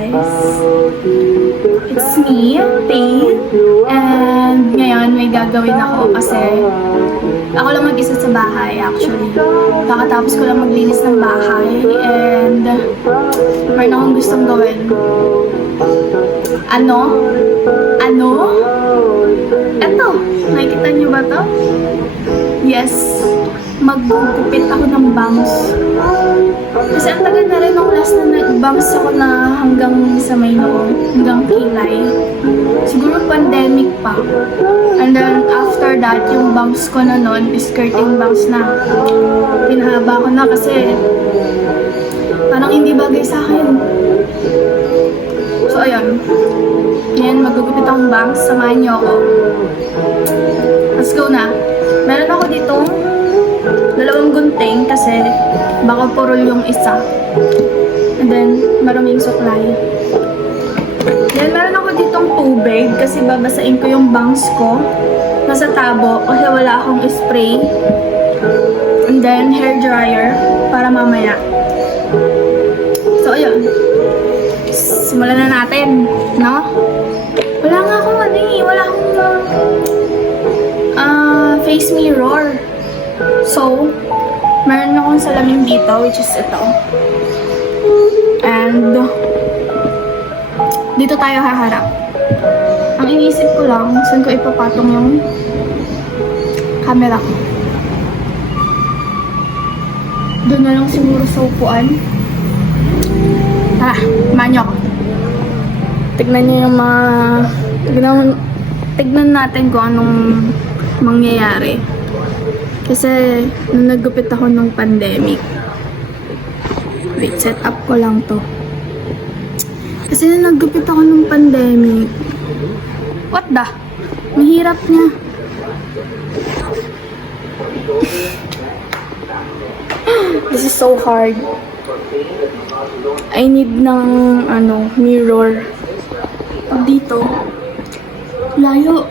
guys. It's me, Faith. And ngayon may gagawin ako kasi ako lang mag-isa sa bahay actually. Kakatapos ko lang maglinis ng bahay and meron akong gustong gawin. Ano? Eto, nakikita niyo ba to? Yes, maggugupit ako ng bangs. Kasi ang tagal na rin nung last na nag-bangs ako na hanggang sa may noo, hanggang kilay. Siguro pandemic pa. And then after that, yung bangs ko na nun is skirting bangs na. Pinahaba ko na kasi parang hindi bagay sa akin. So ayun. Ngayon, magugupit akong bangs. Samahan niyo ako. Let's go na. Meron ako ditong 2 gunting kasi baka purol yung isa. And then, maraming supply. Then, meron ako ditong tubig kasi babasain ko yung bangs ko. Nasa tabo kasi wala akong spray. And then, hair dryer para mamaya. So, ayun. Simulan na natin, no? Wala nga akong wala akong face mirror. So, meron akong salamin dito, which is ito. And, dito tayo haharap. Ang iniisip ko lang, saan ko ipapatong yung camera ko. Doon na lang siguro sa upuan. Manyo ko. Tignan niyo yung mga... Tignan natin kung anong mangyayari. Kasi, nung naggupit ako nung pandemic. Wait, set up ko lang to. Kasi nung naggupit ako nung pandemic. What the? Mahirap niya. This is so hard. I need ng, mirror. Dito. Layo.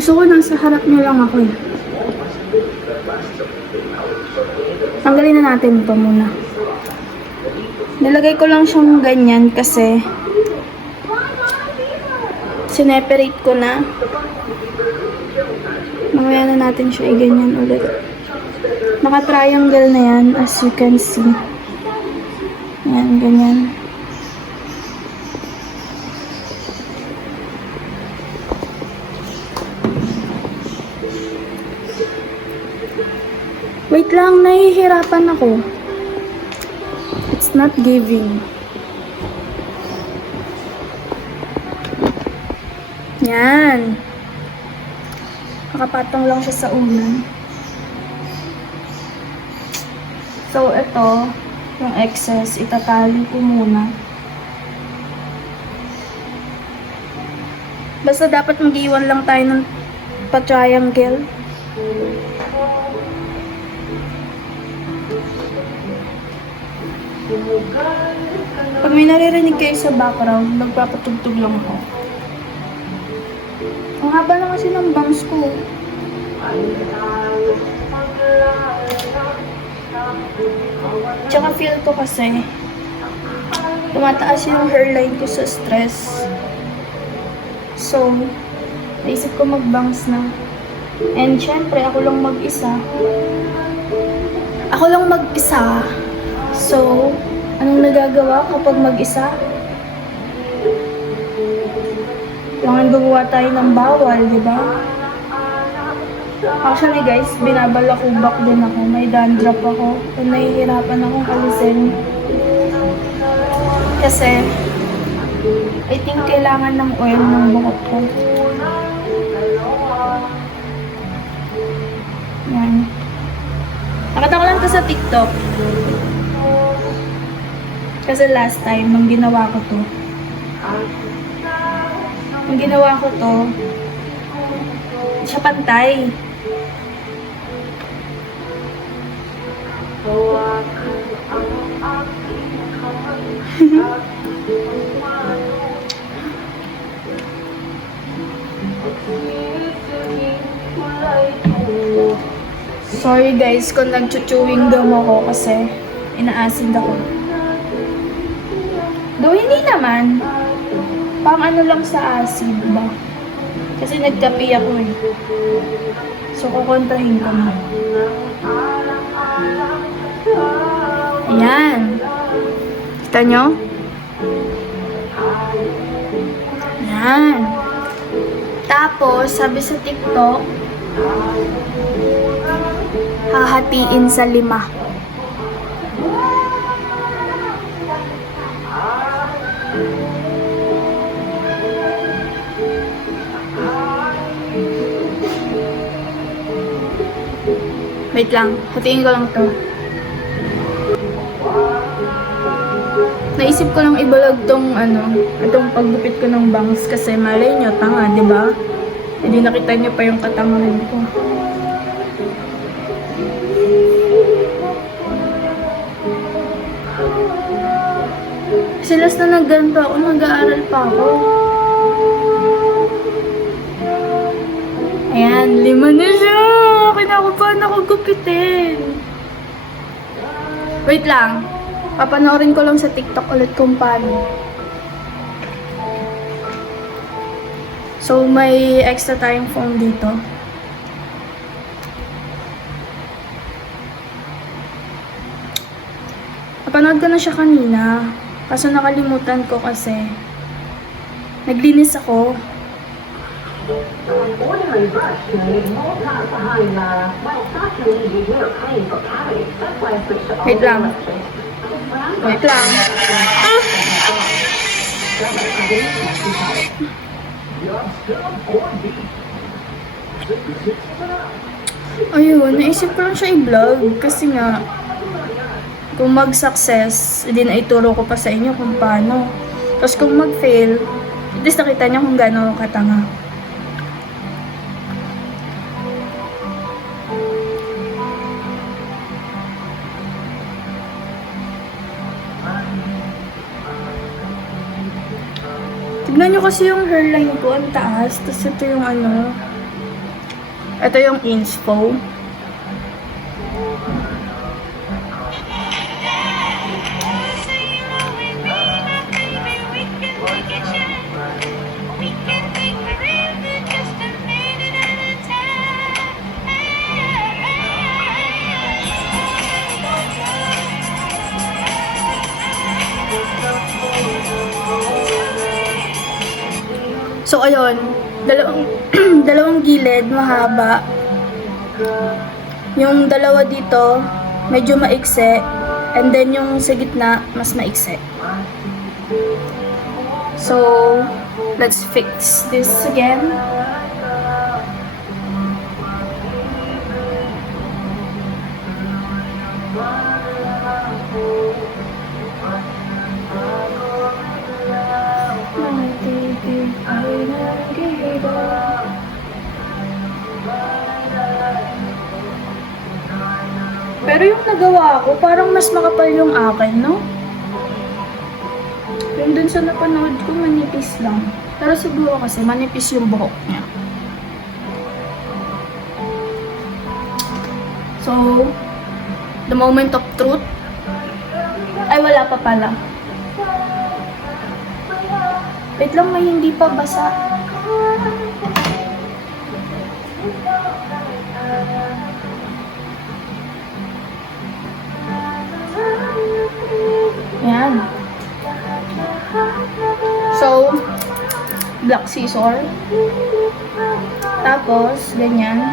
Gusto ko nasa harap niya lang ako eh. Tanggalin na natin ito muna. Nilagay ko lang siyang ganyan kasi sineperate ko na. Mamaya na natin siya i-ganyan ulit. Naka-triangle na yan as you can see. Yan, ganyan. Wait lang, nahihirapan ako. It's not giving. Yan. Nakapatong lang siya sa unan. So, ito, yung excess, itatali ko muna. Basta dapat mag-iwan lang tayo ng pa-triangle. Pag may naririnig kayo sa background, magpapatugtog lang ako. Ang haba na kasi ng bangs ko. Tsaka feel ko kasi tumataas yung hairline ko sa stress. So, naisip ko mag-bangs na. And syempre, ako lang mag-isa. So, anong nagagawa kapag mag-isa? Kailangan gumawa tayo ng bawal, di ba? Actually guys, binabalakubak din ako. May dandruff ako. Kung nahihirapan akong alisin. Kasi, I think kailangan ng oil ng buhok ko. Yan. Nakita ko lang to sa TikTok. Kasi last time, nung ginawa ko to, siya pantay. Sorry guys kung nag-chewing gum ako kasi inaasid ako. Though hindi naman. Pang ano lang sa acid ba? Kasi nagkape ako eh. So, kukontrahin ko na. Ayan. Kita nyo? Ayan. Tapos, sabi sa TikTok, hahatiin sa 5. Wait lang, hatiin ko lang to. Naisip ko lang ibalag tong itong paggupit ko ng bangs kasi malay nyo, tanga, di ba? Hindi nakita nyo pa yung katangahan ko. Silas na nagganto ako, nag-aaral pa ako. Ayan, 5 na siya! Kinakabahan ako gupitin. Wait lang. Papanoorin ko lang sa TikTok ulit kung paano. So, may extra tayong phone dito. Napanood ko na siya kanina. Kaso nakalimutan ko kasi naglinis ako. Wait lang. Wait lang. Ayun, naisip ko lang siya i-vlog kasi nga kung mag-success, hindi na ituro ko pa sa inyo kung paano. Tapos kung mag-fail, at least nakita niyo kung gaano katanga. Tignan nyo kasi yung hairline ko, ang taas. Tapos ito yung ito yung inspo. So, ayun. Dalawang gilid, mahaba. Yung dalawa dito, medyo maikse. And then, yung sa gitna, mas maikse. So, let's fix this again. Pero yung nagawa ko, parang mas makapal yung akin, no? Yung dun sa napanood ko, manipis lang. Pero siguro kasi manipis yung buhok niya. So, the moment of truth. Ay, wala pa pala. Wait lang, may hindi pa basa. Yan. So, black scissor. Tapos, ganyan.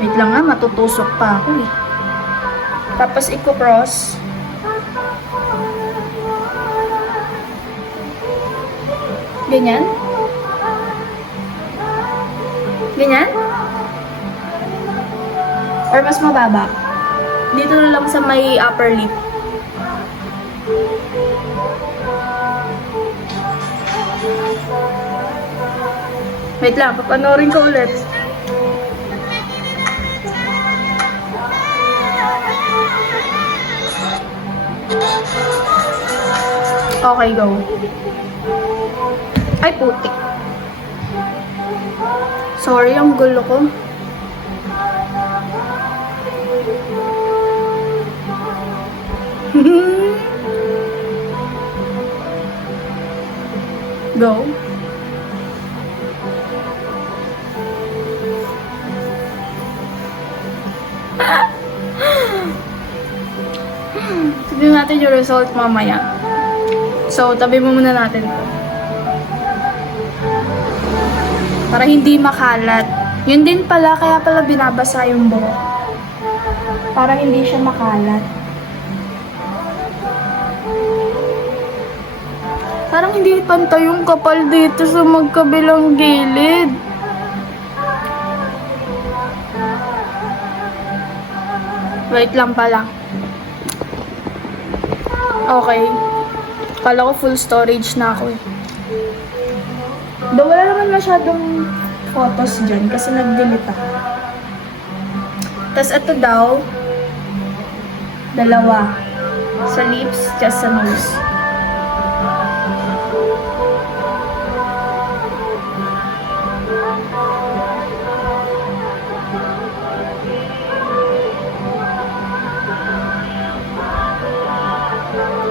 Wait lang nga, matutusok pa ako eh. Tapos, i-cross. Ganyan. Ganyan? Or mas mababa? Dito na lang sa may upper lip. Wait lang, papanoorin ko ulit. Okay, go. Ay, putik. Sorry, ang gulo ko. Go. Tignan natin yung result mamaya. So, tabi mo muna natin to. Para hindi makalat. Yun din pala, kaya pala binabasa yung buhok. Para hindi siya makalat. Parang hindi pantay yung kapal dito sa magkabilang gilid. Wait lang pala. Okay. Kala ko full storage na ako eh. Wala naman masyadong photos dyan kasi nag-delete ako. Tapos ito daw, dalawa. Sa lips, just sa nose.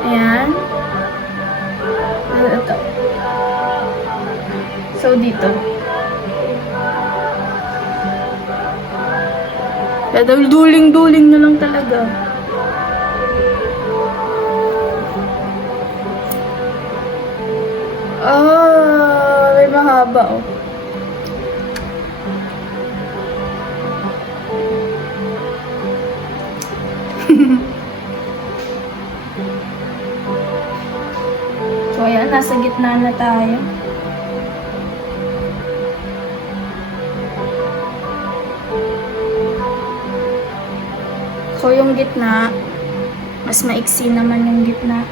Ayan. Ito. So, dito. Kaya duling-duling na lang talaga. May mahaba oh. So, ayan, nasa gitna na tayo. So, yung gitna, mas maiksi naman yung gitna.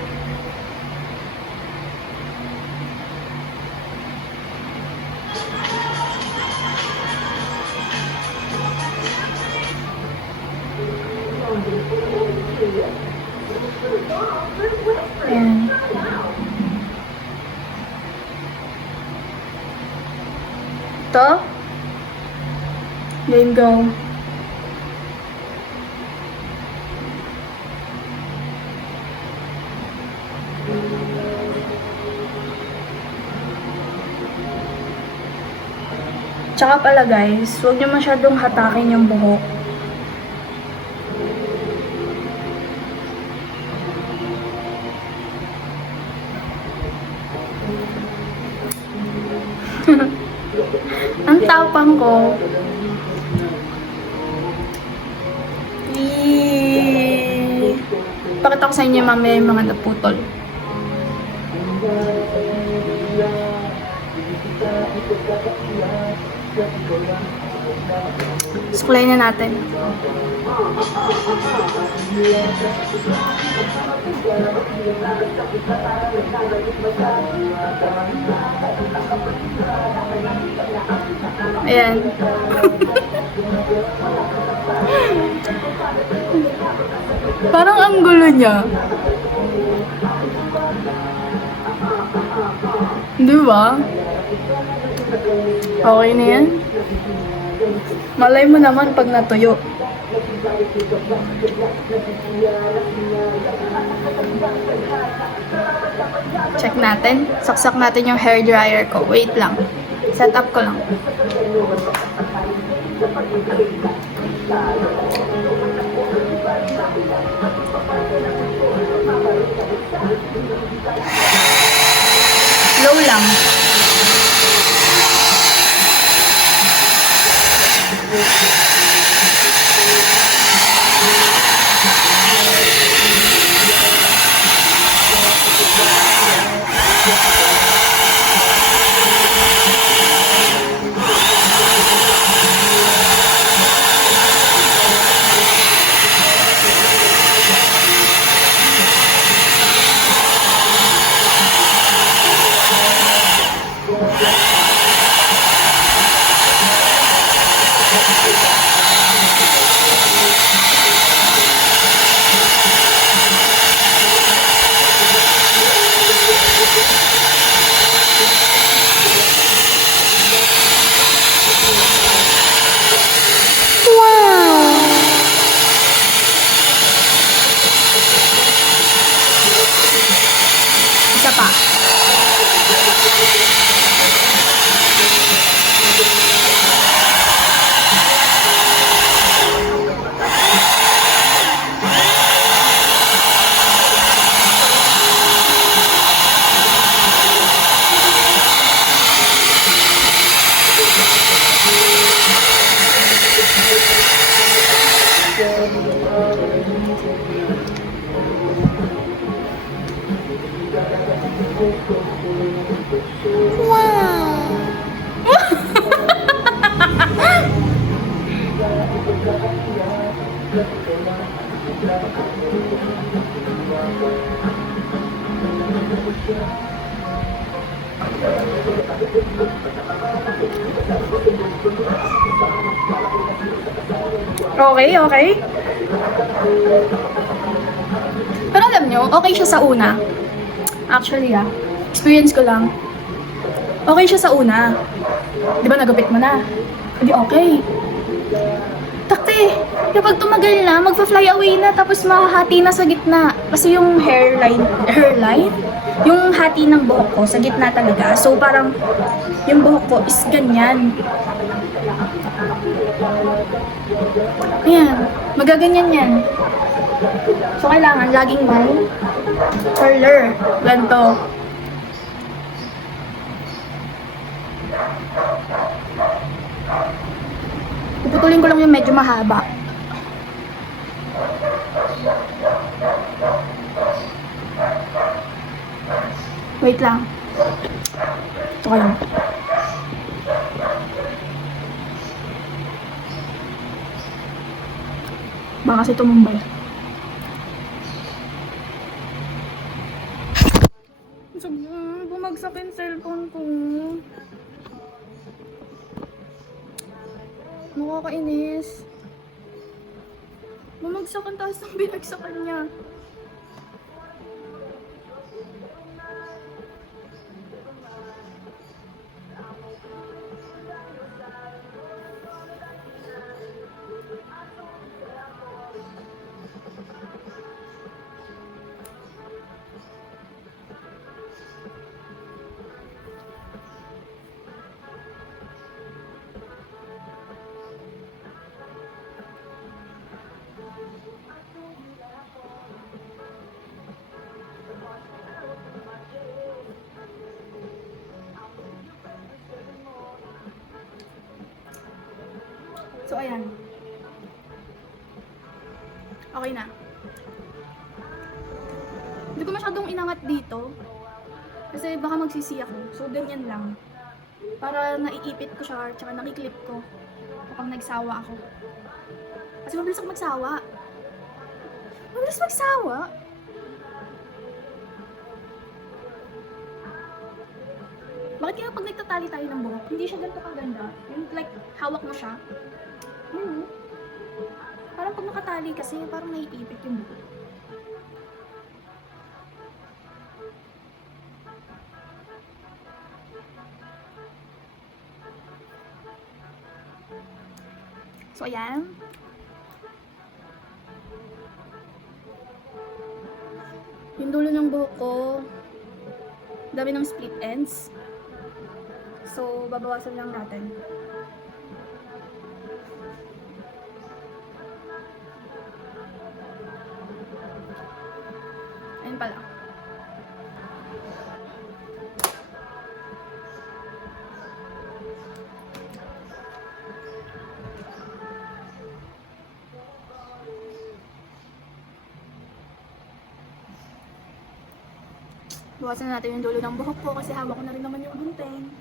Ayan. Ito. Then go. Tsaka pala guys, huwag niyo masyadong hatakin yung buhok. Ang tapang ko. Pakita ko sa inyo mamaya yung mga naputol. Suklay na natin. Ayan. Parang ang gulo niya. Di ba? Okay na yan? Malay mo naman pag natuyo. Check natin. Saksak natin yung hair dryer ko. Wait lang. Set up ko lang. Low lang. Okay, okay. Pero alam nyo, okay siya sa una. Actually experience ko lang. Okay siya sa una. Di ba nagupit mo na? Hindi okay. Takte, kapag tumagal na, magfa-fly away na, tapos mahahati na sa gitna. Kasi yung hairline, yung hati ng buhok ko, sa gitna talaga. So parang, yung buhok ko is ganyan. Ayan, magaganyan yan. So kailangan laging may curler. Ganto. Puputulin ko lang yung medyo mahaba. Wait lang. Ito kayo. Baka kasi tumumbay. Bumagsak yung cellphone ko. Nakakainis. Bumagsak ang taas ng binagsakan niya. So, ayan. Okay na. Hindi ko masyadong inangat dito. Kasi baka magsisi ako. So, ganyan lang. Para naiipit ko siya, tsaka nakiklip ko kapag nagsawa ako. Kasi mabilis ako magsawa. Mabilis magsawa? Bakit kaya pag nagtatali tayo ng buhok, hindi siya ganito kaganda? Yung like, hawak mo siya. Parang pag nakatali kasi, parang naiipit yung buhok. So, ayan. Yung dulo ng buhok ko, dami ng split ends. So, babawasan lang natin. Ayun pala. Bawasan na natin yung dulo ng buhok ko kasi hawak ko na rin naman yung gunting.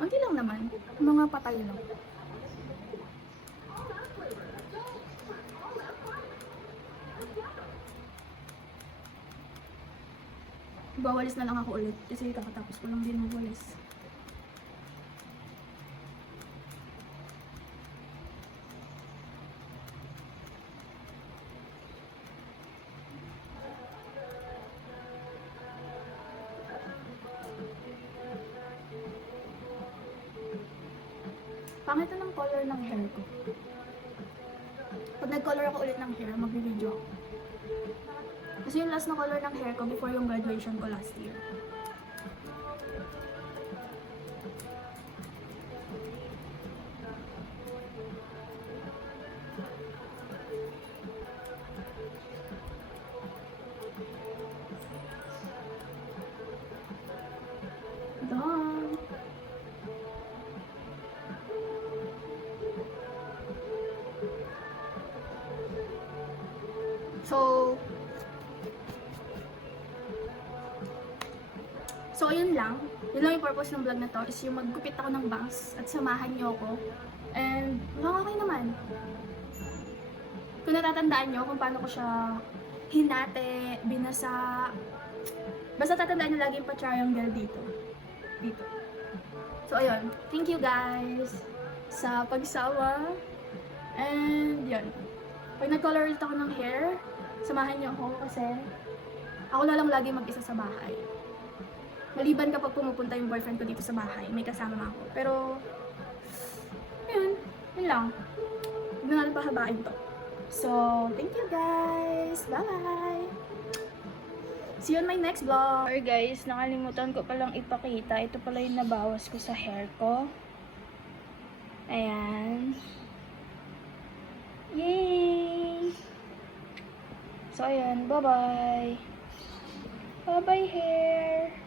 Unti lang naman. Mga patay lang. Bawalis na lang ako ulit kasi kakatapos ko lang din magwalis. Pangit na ng color ng hair ko. Pag nag-color ako ulit ng hair, mag-video ako. Kasi yung last na color ng hair ko before yung graduation ko last year. Done! So, yun lang. Yun lang yung purpose ng vlog na to, is yung maggupit ako ng bangs at samahan niyo ako. And, mukhang okay naman. Kung natatandaan nyo kung paano ko siya hinate, binasa. Basta tatandaan nyo lagi yung pa-triangle dito. Dito. So, ayun. Thank you guys sa pagsawa. And, yun. Pag nag-color ulit ako ng hair, samahan niyo ako kasi ako na lang lagi mag-isa sa bahay. Maliban kapag pumupunta yung boyfriend ko dito sa bahay, may kasama ako. Pero, yun. Yun lang. Huwag na natin pahabain to. So, thank you guys! Bye! See you on my next vlog! Or guys, nakalimutan ko palang ipakita. Ito pala yung nabawas ko sa hair ko. Ayan. Yay! So, ayan. Bye-bye! Bye-bye hair!